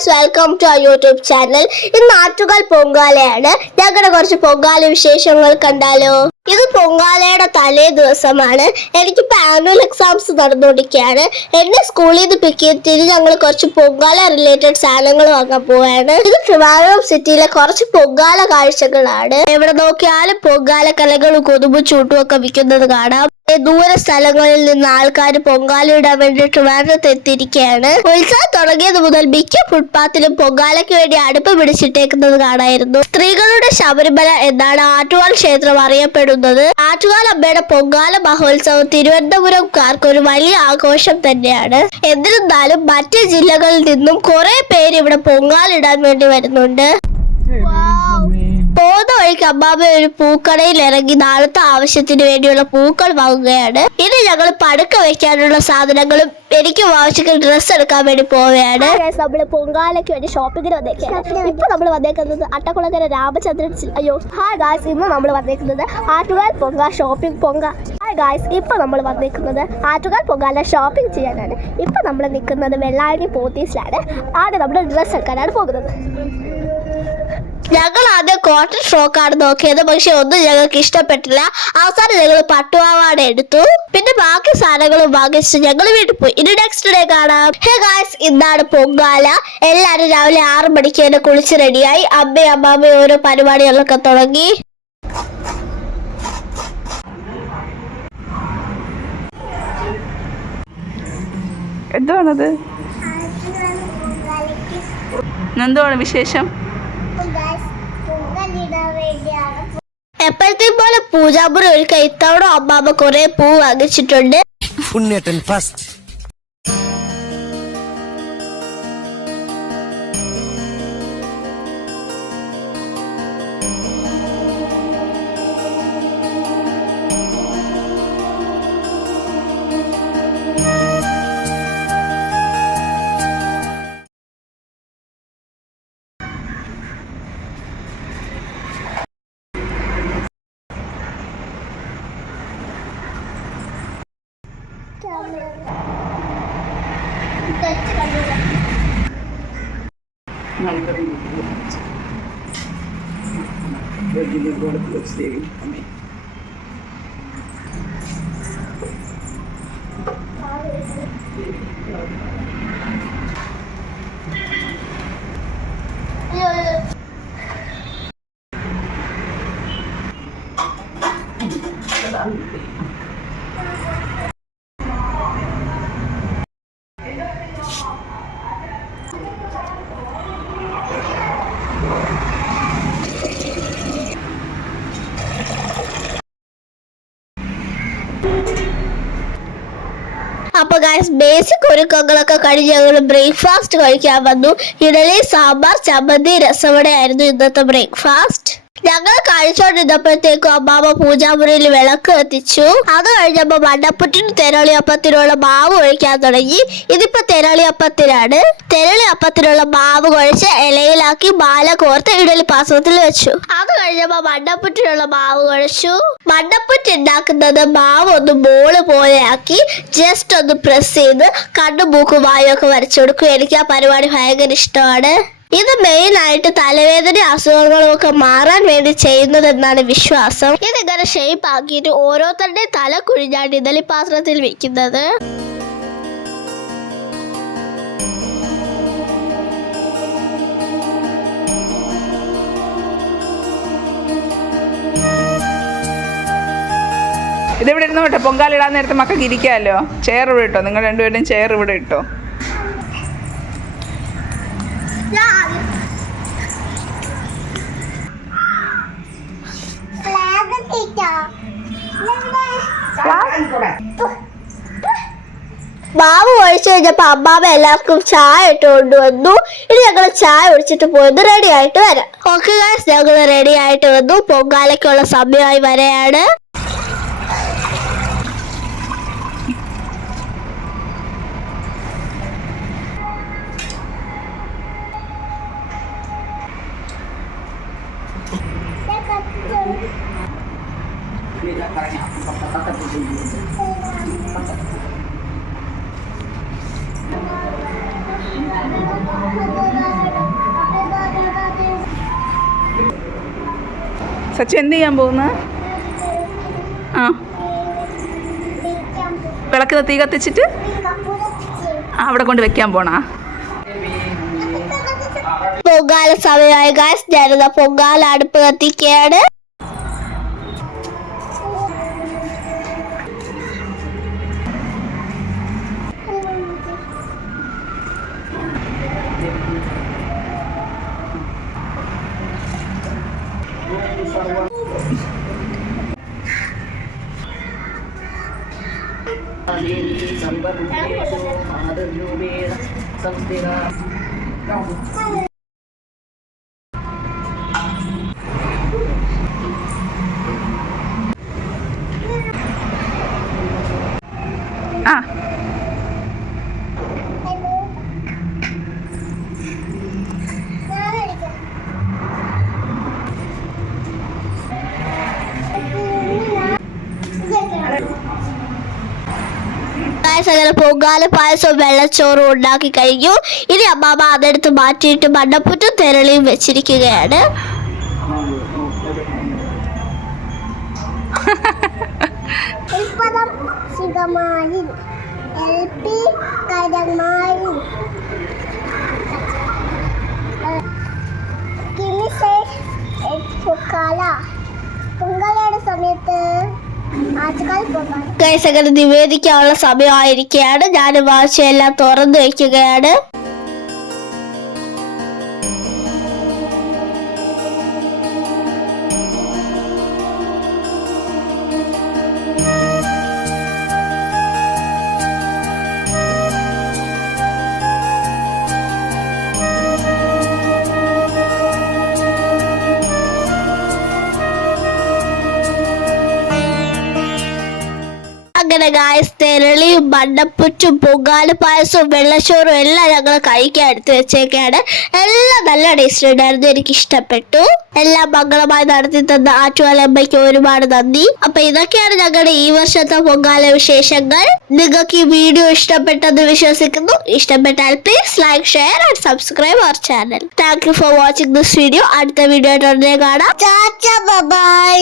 guys, welcome to our YouTube channel. ഇന്ന് ആറ്റുകാൽ പൊങ്കാലയാണ്. ഞങ്ങളുടെ കുറച്ച് പൊങ്കാല വിശേഷങ്ങൾ കണ്ടാലോ. ഇത് പൊങ്കാലയുടെ തലേ ദിവസമാണ്. എനിക്കിപ്പോൾ ആനുവൽ എക്സാംസ് നടന്നുകൊണ്ടിരിക്കുകയാണ്. എന്നെ സ്കൂളിൽ നിന്ന് പിക്ക് ചെയ്തിട്ട് ഞങ്ങൾ കുറച്ച് പൊങ്കാല റിലേറ്റഡ് സാധനങ്ങൾ വാങ്ങാൻ പോവുകയാണ്. ഇത് ട്രിവാൻഡ്രം സിറ്റിയിലെ കുറച്ച് പൊങ്കാല കാഴ്ചകളാണ്. എവിടെ നോക്കിയാലും പൊങ്കാല കലകളും കൊതുമ്പും ചൂട്ടും ഒക്കെ വിൽക്കുന്നത് കാണാം. ദൂര സ്ഥലങ്ങളിൽ നിന്ന് ആൾക്കാർ പൊങ്കാല ഇടാൻ വേണ്ടി ട്രിവാൻഡ്രത്ത് എത്തിയിരിക്കുകയാണ്. ഉത്സവം തുടങ്ങിയത് മുതൽ മിക്ക ഫുട്പാത്തിലും പൊങ്കാലയ്ക്ക് വേണ്ടി അടുപ്പ് പിടിച്ചിട്ടേക്കുന്നത് കാണായിരുന്നു. സ്ത്രീകളുടെ ശബരിമല എന്നാണ് ആറ്റുകാൽ ക്ഷേത്രം അറിയപ്പെടുന്നത്. ആറ്റുകാൽ അമ്മയുടെ പൊങ്കാല മഹോത്സവം തിരുവനന്തപുരംകാർക്ക് ഒരു വലിയ ആഘോഷം തന്നെയാണ്. എന്നിരുന്നാലും മറ്റ് ജില്ലകളിൽ നിന്നും കുറെ പേര് ഇവിടെ പൊങ്കാല ഇടാൻ വേണ്ടി വരുന്നുണ്ട്. പോകുന്ന വഴിക്ക് അമ്മാമ്മ ഒരു പൂക്കടയിൽ ഇറങ്ങി നാളത്തെ ആവശ്യത്തിന് വേണ്ടിയുള്ള പൂക്കൾ വാങ്ങുകയാണ്. ഇനി ഞങ്ങൾ പടുക്ക വെക്കാനുള്ള സാധനങ്ങളും എനിക്ക് ആവശ്യമുള്ള ഡ്രസ്സ് എടുക്കാൻ വേണ്ടി പോവുകയാണ്. നമ്മള് പൊങ്കാലയ്ക്ക് വേണ്ടി ഷോപ്പിങ്ങിന് വന്നേക്കാണ്. ഇപ്പൊ നമ്മൾ വന്നേക്കുന്നത് അട്ടക്കുളങ്ങര രാമചന്ദ്രൻ ഹായ് ഗായ്സ്, ഇന്ന് നമ്മൾ വന്നേക്കുന്നത് ആറ്റുകാൽ ഹായ് ഗായ്സ്, ഇപ്പൊ നമ്മൾ വന്നേക്കുന്നത് ആറ്റുകാൽ പൊങ്കാല ഷോപ്പിംഗ് ചെയ്യാനാണ്. ഇപ്പൊ നമ്മൾ നിൽക്കുന്നത് വെള്ളായണി പോത്തീസിലാണ്. ആദ്യം നമ്മൾ ഡ്രസ്സ് എടുക്കാനാണ് പോകുന്നത്. ഞങ്ങൾ ആദ്യം കോട്ടൺ ഫ്രോക്കാണ് നോക്കിയത്, പക്ഷെ ഒന്നും ഞങ്ങൾക്ക് ഇഷ്ടപ്പെട്ടില്ല. അവസാനം ഞങ്ങൾ പട്ടുപാവാട എടുത്തു. പിന്നെ ബാക്കി സാധനങ്ങളും വാങ്ങിച്ച് ഞങ്ങൾ വീട്ടിൽ പോയി. ഇനി നെക്സ്റ്റ് ഡേ കാണാം. ഹേ ഗായ്സ്, ഇന്നാണ് പൊങ്കാല. എല്ലാവരും രാവിലെ 6 മണിക്ക് തന്നെ കുളിച്ച് റെഡിയായി. അമ്മയും അമ്മാമ്മയും ഓരോ പരിപാടികളൊക്കെ തുടങ്ങി. എന്തുവാണ് വിശേഷം? എപ്പോഴത്തെയും പോലെ പൂജാമുറി ഒരുക്ക ഇത്തവണ അമ്മാമ്മ കുറെ പൂ വാങ്ങിച്ചിട്ടുണ്ട്. അപ്പൊ ഗൈസ്, ബേസിക് ഒരുക്കങ്ങളൊക്കെ കഴിഞ്ഞ് ഞങ്ങൾ ബ്രേക്ക്ഫാസ്റ്റ് കഴിക്കാൻ വന്നു. ഇഡലി, സാമ്പാർ, ചമ്മന്തി, രസവട ആയിരുന്നു ഇന്നത്തെ ബ്രേക്ക്ഫാസ്റ്റ്. ഞങ്ങൾ കഴിച്ചോണ്ടിരുന്നപ്പോഴത്തേക്കും അമ്മാമ്മ പൂജാമുറിയിൽ വിളക്ക് കത്തിച്ചു. അത് കഴിഞ്ഞപ്പോ മണ്ടപ്പുറ്റിനും തെരളിയപ്പത്തിനുള്ള മാവ് ഒഴിക്കാൻ തുടങ്ങി. ഇതിപ്പോ തെരളിയപ്പത്തിനാണ്. തെരളിയപ്പത്തിനുള്ള മാവ് കുഴച്ച് ഇലയിലാക്കി മാല കോർത്ത് ഇഡലി പാത്രത്തിൽ വെച്ചു. അത് കഴിഞ്ഞപ്പോ മണ്ടപ്പുറ്റിനുള്ള മാവ് കുഴച്ചു. മണ്ടപ്പുറ്റ് ഉണ്ടാക്കുന്നത് മാവ് ഒന്ന് ബോള് പോലെ ആക്കി ജസ്റ്റ് ഒന്ന് പ്രസ് ചെയ്ത് കണ്ണും മൂക്കും വായും ഒക്കെ വരച്ചു കൊടുക്കും. എനിക്ക് ആ പരിപാടി ഭയങ്കര ഇഷ്ടമാണ്. ഇത് മെയിൻ ആയിട്ട് തലവേദന അസുഖങ്ങളും ഒക്കെ മാറാൻ വേണ്ടി ചെയ്യുന്നതെന്നാണ് വിശ്വാസം. ഇതിങ്ങനെ ഷേപ്പ് ആക്കിയിട്ട് ഓരോരുത്തരുടെ തല കുഴിഞ്ഞാണ്ട് ഇഡലി പാത്രത്തിൽ വെക്കുന്നത്. ഇതിവിടെ ഇരുന്ന് കേട്ടോ. പൊങ്കാല ഇടാൻ നേരത്തെ മക്കൾക്ക് ഇരിക്കാമല്ലോ. ചെയർ ഇവിടെ ഇട്ടോ. നിങ്ങൾ രണ്ടുപേരും ചെയർ ഇവിടെ ഇട്ടോ. മാവ് ഒഴിച്ചു കഴിഞ്ഞപ്പോ അമ്മാമ്മ എല്ലാവർക്കും ചായ ഇട്ട് കൊണ്ടുവന്നു. ഇനി ഞങ്ങൾ ചായ ഒഴിച്ചിട്ട് പോയത് റെഡി ആയിട്ട് വരാം. ഓക്കെ ഗൈസ്, ഞങ്ങൾ റെഡി ആയിട്ട് വന്നു. പൊങ്കാലയ്ക്കുള്ള സമയമായി വരെയാണ്. സച്ചു എന്ത് ചെയ്യാൻ പോകുന്നു? ആ, വിളക്ക് തീ കത്തിച്ചിട്ട് അവിടെ കൊണ്ട് വെക്കാൻ പോണാ? പൊങ്കാല സമയമായി ഗായ്സ്. ഞാനിതാ പൊങ്കാല അടുപ്പ് കത്തിക്കുകയാണ്. ആ, അങ്ങനെ പൊങ്കാല പായസവും വെള്ളച്ചോറും ഉണ്ടാക്കി കഴിഞ്ഞു. ഇനി അമ്മാമ്മ അതെടുത്ത് മാറ്റിയിട്ട് മണ്ണപ്പുറ്റും തെരളിയും വെച്ചിരിക്കുകയാണ്. പൊങ്കാലയുടെ സമയത്ത് അങ്ങനെ നിവേദിക്കാനുള്ള സമയമായിരിക്കുകയാണ്. ഞാൻ വാശിയെല്ലാം തുറന്നു വയ്ക്കുകയാണ്. അങ്ങനെ ഗായ്സ് തെരളിയും മണ്ണപ്പുറ്റും പൊങ്കാല പായസവും വെള്ളച്ചോറും എല്ലാം ഞങ്ങൾ കഴിക്കാൻ എടുത്ത് വെച്ചേക്കാണ്. എല്ലാം നല്ല ടേസ്റ്റ് ഉണ്ടായിരുന്നു. എനിക്ക് ഇഷ്ടപ്പെട്ടു. എല്ലാം മംഗളമായി നടത്തി തന്ന ആറ്റുകാലമ്മയ്ക്ക് ഒരുപാട് നന്ദി. അപ്പൊ ഇതൊക്കെയാണ് ഞങ്ങളുടെ ഈ വർഷത്തെ പൊങ്കാല വിശേഷങ്ങൾ. നിങ്ങൾക്ക് ഈ വീഡിയോ ഇഷ്ടപ്പെട്ടെന്ന് വിശ്വസിക്കുന്നു. ഇഷ്ടപ്പെട്ടാൽ please like, share and subscribe our channel. Thank you for watching this video. അടുത്ത വീഡിയോ കാണാം. ബൈ.